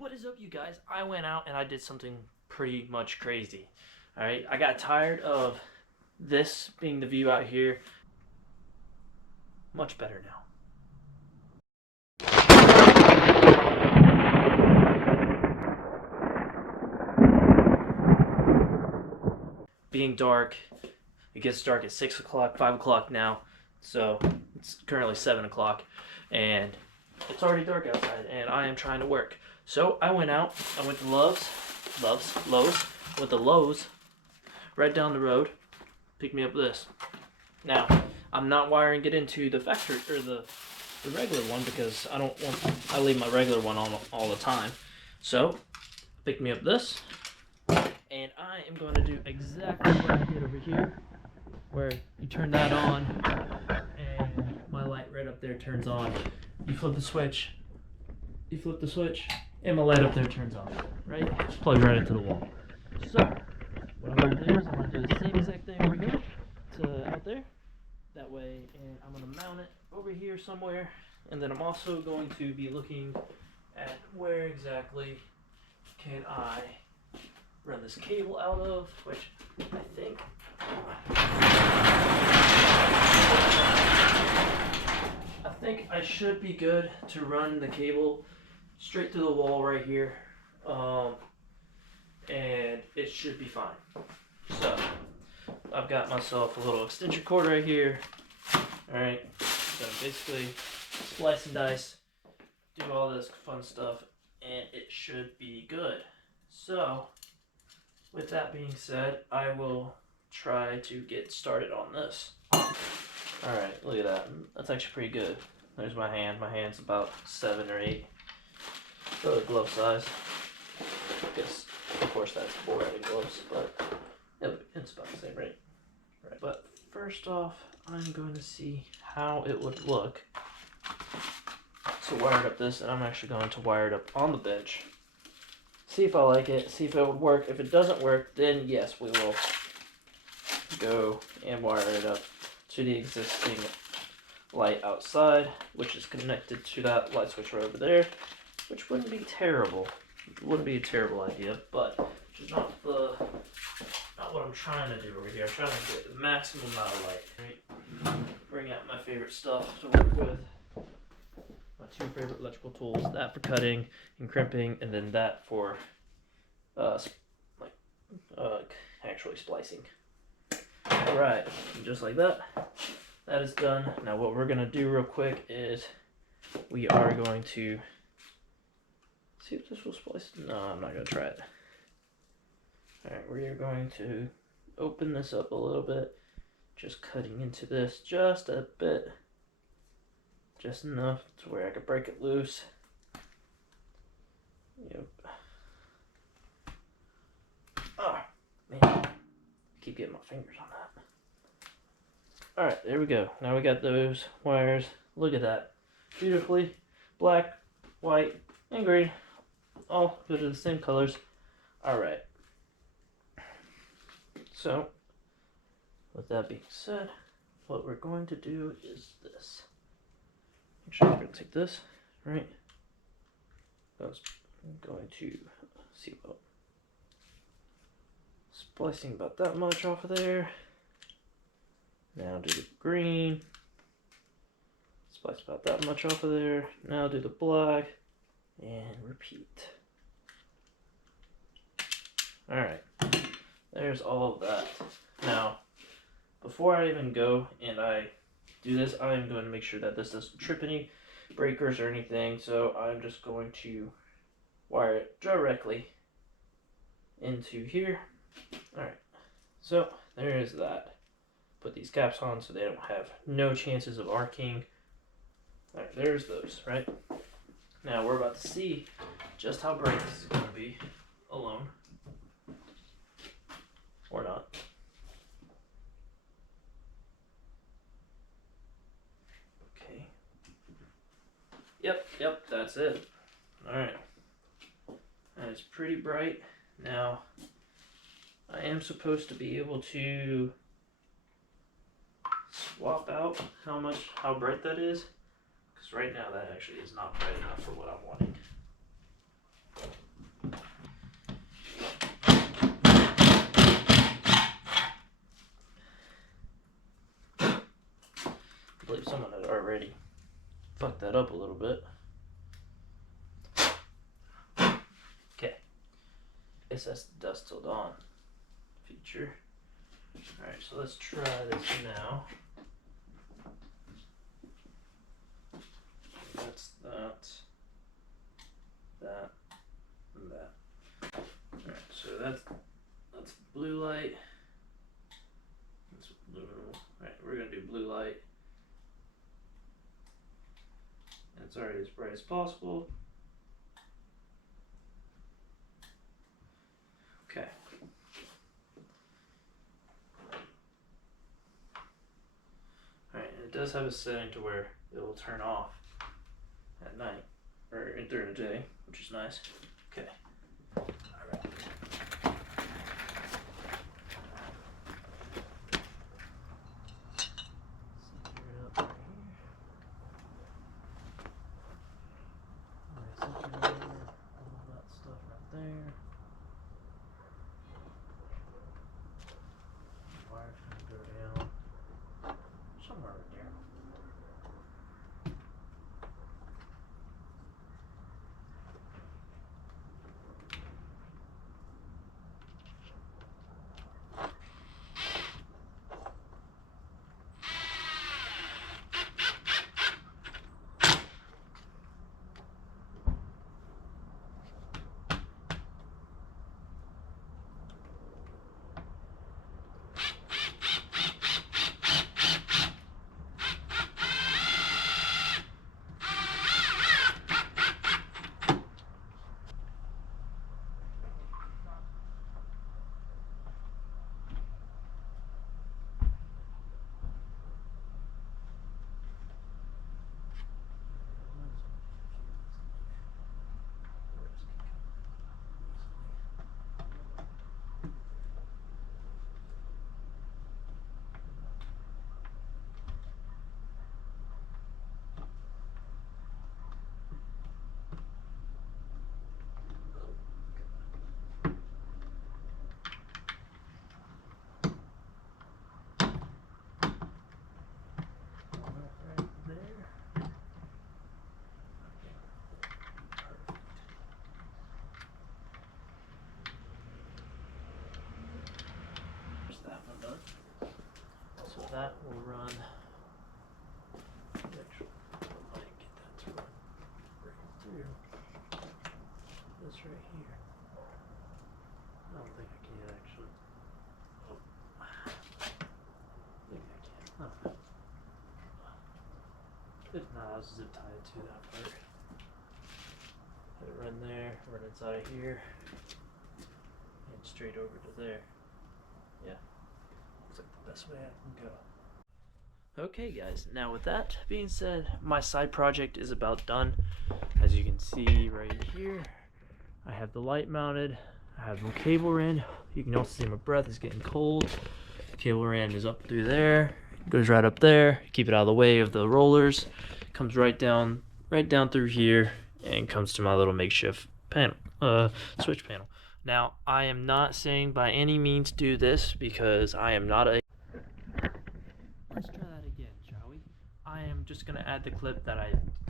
What is up, you guys? I went out and I did something pretty much crazy. Alright, I got tired of this being the view out here. Much better now. Being dark, it gets dark at 6 o'clock, 5 o'clock now. So it's currently 7 o'clock and it's already dark outside and I am trying to work. So I went out, I went to Lowe's, went to Lowe's, right down the road, picked me up this. Now, I'm not wiring it into the factory, or the regular one, because I leave my regular one on all the time. So, picked me up this, and I am going to do exactly what I did over here, where you turn that on, and my light right up there turns on. You flip the switch, and my light up there turns on, right? Just plug right into the wall. So, what I'm going to do is I'm going to do the same exact thing over here to out there. That way, and I'm going to mount it over here somewhere. And then I'm also going to be looking at where exactly can I run this cable out of, which I think I should be good to run the cable straight through the wall right here, and it should be fine. So I've got myself a little extension cord right here. Alright, so basically slice and dice, do all this fun stuff, and it should be good. So with that being said, I will try to get started on this. Alright, look at that. That's actually pretty good. There's my hand. My hand's about 7 or 8. Really glove size. I guess, of course, that's 4-handed gloves, but it's about the same, right? Right. But first off, I'm going to see how it would look to wire up this, and I'm actually going to wire it up on the bench. See if I like it, see if it would work. If it doesn't work, then yes, we will go and wire it up to the existing light outside, which is connected to that light switch right over there, which wouldn't be terrible. It wouldn't be a terrible idea, but it's not what I'm trying to do over here. I'm trying to get the maximum amount of light. Right? Bring out my favorite stuff to work with. My 2 favorite electrical tools, that for cutting and crimping, and then that for actually splicing. Alright, just like that. That is done. Now what we're going to do real quick is we are going to see if this will splice. No, I'm not going to try it. Alright, we are going to open this up a little bit. Just cutting into this just a bit. Just enough to where I could break it loose. Yep. Ah, man. Keep getting my fingers on that. Alright, there we go. Now we got those wires. Look at that. Beautifully black, white, and green. All good in the same colors. Alright. So, with that being said, what we're going to do is this. Actually, I'm going to take this, right? I'm going to see about splicing about that much off of there. Now do the green. Splice about that much off of there. Now do the black. And repeat. Alright. There's all of that. Now, before I even go and I do this, I am going to make sure that this doesn't trip any breakers or anything. So I'm just going to wire it directly into here. Alright, so there is that. Put these caps on so they don't have no chances of arcing. Alright, there's those, right? Now we're about to see just how bright this is going to be alone. Or not. Okay. Yep, that's it. Alright. That is pretty bright. Now, I am supposed to be able to swap out how bright that is. Because right now that actually is not bright enough for what I'm wanting. fucked that up a little bit. Okay. Guess that's the dusk till dawn feature. Alright, so let's try this now. That's that, and that. Alright, so that's blue light. That's blue. Alright, we're gonna do blue light. And it's already as bright as possible. Okay. Alright, and it does have a setting to where it will turn off at night, or during the day, which is nice. Okay. Alright. That will run. Actually, I might get that to run right through this right here. I don't think I can yet, actually. Oh. Maybe I can. I don't know. If not, I'll zip tie it to that part. Let it run there, run inside of here, and straight over to there. Yeah. Looks like the best way I can go. Okay guys, now with that being said, my side project is about done. As you can see right here, I have the light mounted, I have the cable ran. You can also see my breath is getting cold. Cable ran is up through there, goes right up there, keep it out of the way of the rollers, comes right down through here, and comes to my little makeshift panel, switch panel. Now, I am not saying by any means do this, because I am not a... Let's try that again, shall we? I am just gonna add the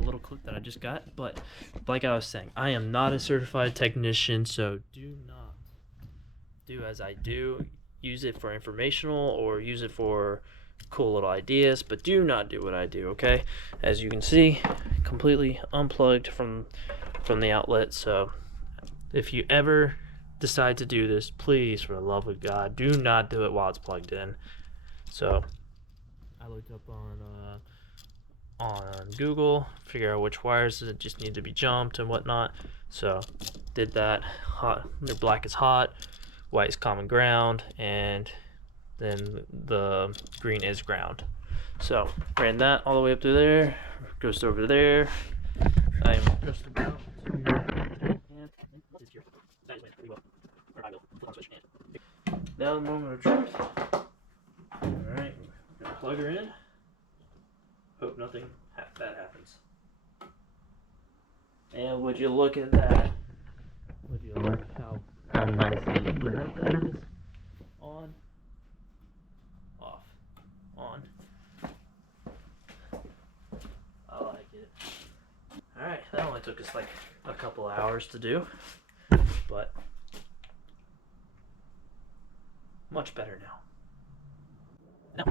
little clip that I just got, but like I was saying, I am not a certified technician, so do not do as I do. Use it for informational or use it for cool little ideas, but do not do what I do, okay? As you can see, completely unplugged from the outlet, so if you ever decide to do this, please, for the love of God, do not do it while it's plugged in. So I looked up on Google, figure out which wires that just need to be jumped and whatnot. So did that. Hot, their black is hot, white is common ground, and then the green is ground. So ran that all the way up to there, goes over to there. I'm just about to now the moment of truth. Alright, gonna plug her in. Hope nothing bad happens. And would you look at that? Would you look how nicely bright that is? On, off, on. I like it. took us like a couple hours to do, but much better now.